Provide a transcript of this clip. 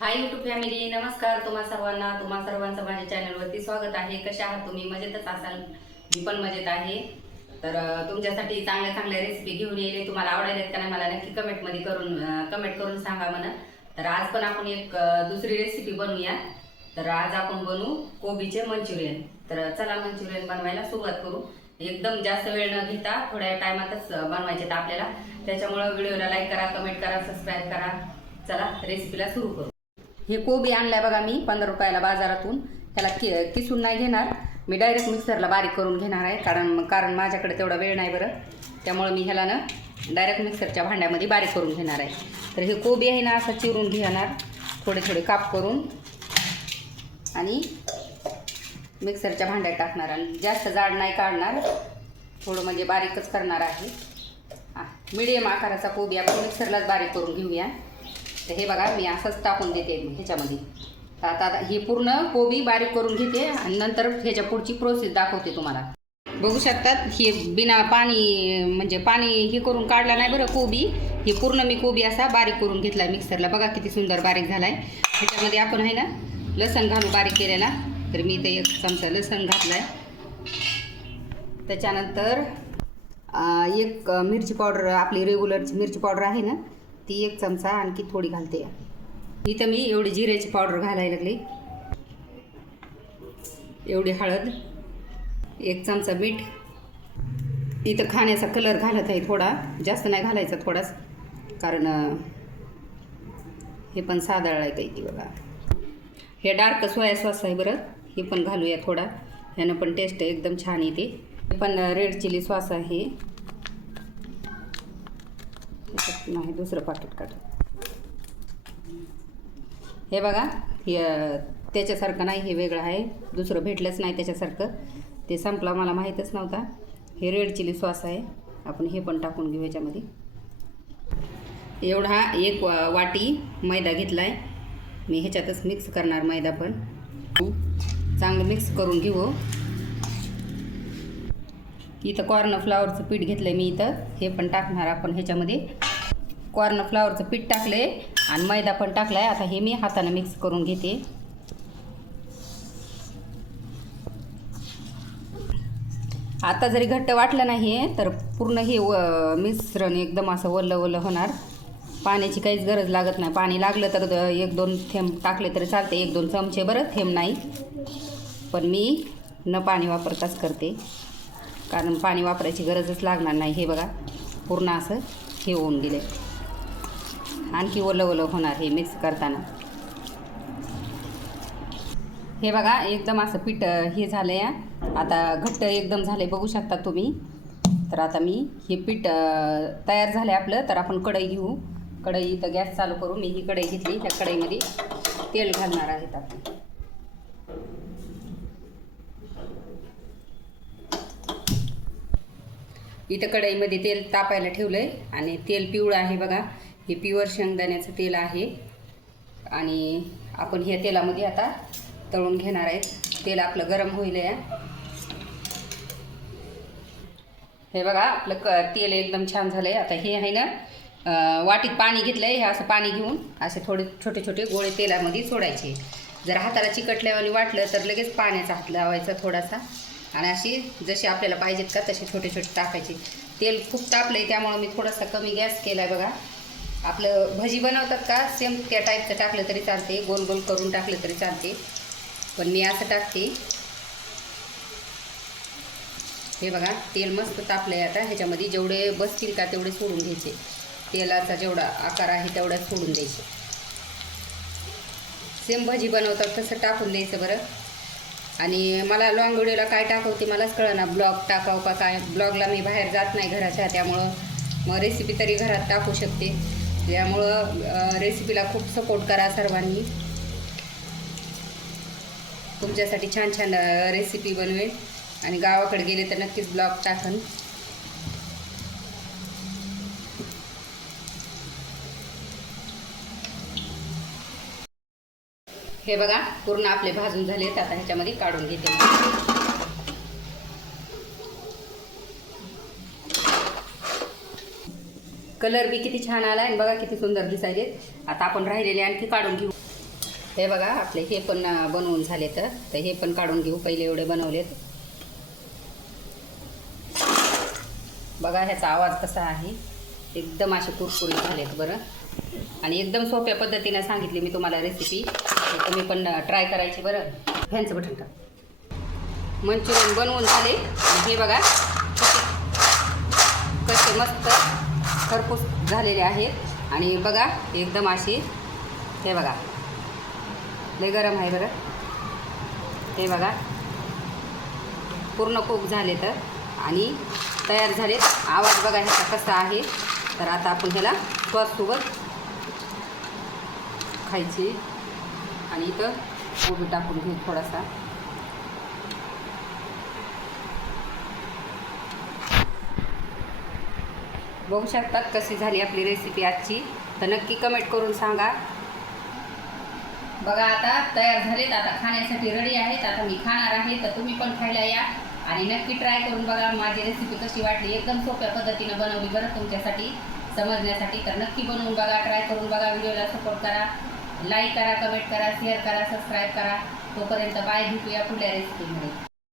हाय YouTube family नमस्कार. तुम्हा सर्वांना तुम्हा सर्वांचं माझ्या चॅनलवरती स्वागत आहे. कशा आहात तुम्ही? मजेतच असाल? मी पण मजेत आहे. तर तुमच्यासाठी चांगल्या चांगल्या रेसिपी घेऊन येईल. तुम्हाला आवडायला का नाही मला नक्की कमेंटमध्ये करून कमेंट करून सांगा म्हणा. तर आज पण आपण एक दुसरी रेसिपी बनवूया. तर आज आपण बनवू कोबीचे मंचुरियन. तर चला मंचुरियन बनवायला सुरुवात करू. एकदम जास्त वेळ न घेता थोड्या टायमातच बनवायचे आहेत आपल्याला. त्याच्यामुळं व्हिडिओला लाईक करा कमेंट करा सबस्क्राईब करा. चला रेसिपीला सुरू करू. हे कोबी आणलाय बघा मी पंधरा रुपयाला बाजारातून. त्याला कि किसून नाही घेणार. मी डायरेक्ट मिक्सरला बारीक करून घेणार आहे कारण कारण माझ्याकडे तेवढा वेळ नाही बरं. त्यामुळं मी ह्याला ना डायरेक्ट मिक्सरच्या भांड्यामध्ये बारीक करून घेणार आहे. तर हे कोबी आहे ना असं चिरून घेणार. थोडे थोडे काप करून. आणि मिक्सरच्या भांड्यात टाकणार. आणि जास्त जाड नाही काढणार. थोडं म्हणजे बारीकच करणार आहे. मिडियम आकाराचा कोबी आपण मिक्सरलाच बारीक करून घेऊया. तर हे बघा मी असंच टाकून देते ह्याच्यामध्ये. तर आता आता ही पूर्ण कोबी बारीक करून घेते आणि नंतर ह्याच्या पुढची प्रोसेस दाखवते तुम्हाला. बघू शकतात हे बिना पाणी म्हणजे पाणी हे करून काढला नाही बरं कोबी. ही पूर्ण मी कोबी असा बारीक करून घेतला मिक्सरला. बघा किती सुंदर बारीक झाला आहे ह्याच्यामध्ये आपण आहे ना लसण घालू बारीक केलेला. तर मी ते एक चमचा लसण घातला आहे त्याच्यानंतर एक मिरची पावडर आपली रेग्युलरची मिरची पावडर आहे ना ती एक चमचा आणखी थोडी घालते. इथं मी एवढी जिऱ्याची पावडर घालायला लागली. एवढी हळद एक चमचा मीठ. इथं खाण्याचा कलर घालत आहे थोडा. जास्त नाही घालायचा थोडाच कारण हे पण सादळ आहे काही ती बघा. हे डार्क सोया सॉस आहे बरं हे पण घालूया थोडा. ह्यानं पण टेस्ट एकदम छान येते. हे पण रेड चिली सॉस आहे. नाही दुसरं पाकिट काढ. हे बघा हे त्याच्यासारखं नाही हे वेगळं आहे. दुसरं भेटलंच नाही त्याच्यासारखं. ते संपला मला माहीतच नव्हता. हे रेड चिली सॉस आहे. आपण हे पण टाकून घेऊ याच्यामध्ये. एवढा एक वाटी मैदा घेतला आहे मी ह्याच्यातच मिक्स करणार मैदा पण. चांगलं मिक्स करून घेऊ. इथं कॉर्नफ्लावरचं पीठ घेतलं आहे मी इथं. हे पण टाकणार आपण ह्याच्यामध्ये. कॉर्न फ्लावरचं पीठ आहे आणि मैदा पण टाकला आहे आता हे मी हाताने मिक्स करून घेते. आता जरी घट्ट वाटलं नाही तर पूर्ण हे व मिश्रण एकदम असं वल्लं वल्लं होणार. पाण्याची काहीच गरज लागत नाही. पाणी लागलं तर द- एक दोन थेंब टाकले तरी चालते एक दोन चमचे बरं थेंब नाही. पण मी न पाणी वापरताच करते. कारण पाणी वापरायची गरजच लागणार नाही. हे बघा पूर्ण असं हे होऊन गेले आणखी ओलं ओलं होणार हे मिक्स करताना. हे बघा एकदम असं पीठ हे झालं या आता घट्ट एकदम झाले बघू शकता तुम्ही. तर आता मी हे पीठ तयार झाले आपलं तर आपण कढई घेऊ. कढई इथं गॅस चालू करू मी ही कढई घेतली. ह्या कढईमध्ये तेल घालणार आहेत आपण. इथं कढईमध्ये तेल तापायला ठेवलं आहे आणि तेल पिवळं आहे बघा. हे प्युअर शेंगदाण्याचं तेल आहे. आणि आपण ह्या तेलामध्ये आता तळून घेणार आहेत तेल आपलं गरम होईल या. हे बघा आपलं क तेल एकदम छान झालं आहे आता हे आहे ना वाटीत पाणी घेतलं आहे हे असं पाणी घेऊन असे थोडे छोटे छोटे गोळे तेलामध्ये सोडायचे. जर हाताला चिकटल्यावानी वाटलं तर लगेच पाण्याचा हात लावायचा थोडासा. आणि अशी जशी आपल्याला पाहिजेत का तसे छोटे छोटे टाकायचे. तेल खूप तापलं आहे त्यामुळं मी थोडासा कमी गॅस केला आहे बघा. आपलं भजी बनवतात का? सेम त्या टाईपचं टाकलं तरी चालते. गोल गोल करून टाकलं तरी चालते. पण मी असं टाकते. हे बघा तेल मस्त तापलं आहे आता. ह्याच्यामध्ये जेवढे बसतील का तेवढे सोडून घ्यायचे. तेलाचा जेवढा आकार आहे तेवढा सोडून द्यायचे. सेम भजी बनवतात तसं टाकून द्यायचं बरं. आणि मला लॉंग व्हिडिओला काय टाकवते मलाच कळना. ब्लॉग टाकावं का काय? ब्लॉगला मी बाहेर जात नाही घराच्या त्यामुळं मग रेसिपी तरी घरात टाकू शकते. त्यामुळं रेसिपीला खूप सपोर्ट करा सर्वांनी. तुमच्यासाठी छान छान रेसिपी बनवेल आणि गावाकडे गेले तर नक्कीच ब्लॉग टाकन. हे बघा पूर्ण आपले भाजून झाले आता ह्याच्यामध्ये काढून घेते कलर बी किती छान आला आणि बघा किती सुंदर दिसायले आता आपण राहिलेले आणखी काढून घेऊ. हे बघा आपले हे पण बनवून झाले तर. हे पण काढून घेऊ पहिले एवढे बनवलेत. बघा ह्याचा आवाज कसा आहे? एकदम असे कुरकुरीत झालेत बरं. आणि एकदम सोप्या पद्धतीने सांगितली मी तुम्हाला रेसिपी तर तुम्ही पण ट्राय करायची बरं. फॅनचं बटन टाक मंचुरियन बनवून झाले. हे बघा कसे मस्त. खरपूस झालेले आहेत. आणि बघा एकदम अशी हे बघा. लय गरम आहे बरं. हे बघा. पूर्ण कुक झाले तर आणि तयार झालेत. आवाज बघा ह्याचा कसा आहे? तर आता आपण ह्याला सॉससोबत खायची. आणि इथं उभी टाकून घेऊ थोडासा. बघू शकतात कशी झाली आपली रेसिपी आजची. तर नक्की कमेंट करून सांगा. बघा आता तयार झालेत आता खाण्यासाठी रेडी आहेत आता मी खाणार आहे तर तुम्ही पण खायला या. आणि नक्की ट्राय करून बघा माझी रेसिपी कशी वाटली एकदम सोप्या पद्धतीनं बनवली बरं तुमच्यासाठी समजण्यासाठी. तर नक्की बनवून बघा ट्राय करून बघा व्हिडिओला सपोर्ट करा. लाईक करा कमेंट करा शेअर करा सबस्क्राईब करा. तोपर्यंत बाय भेटूया पुढल्या रेसिपीमध्ये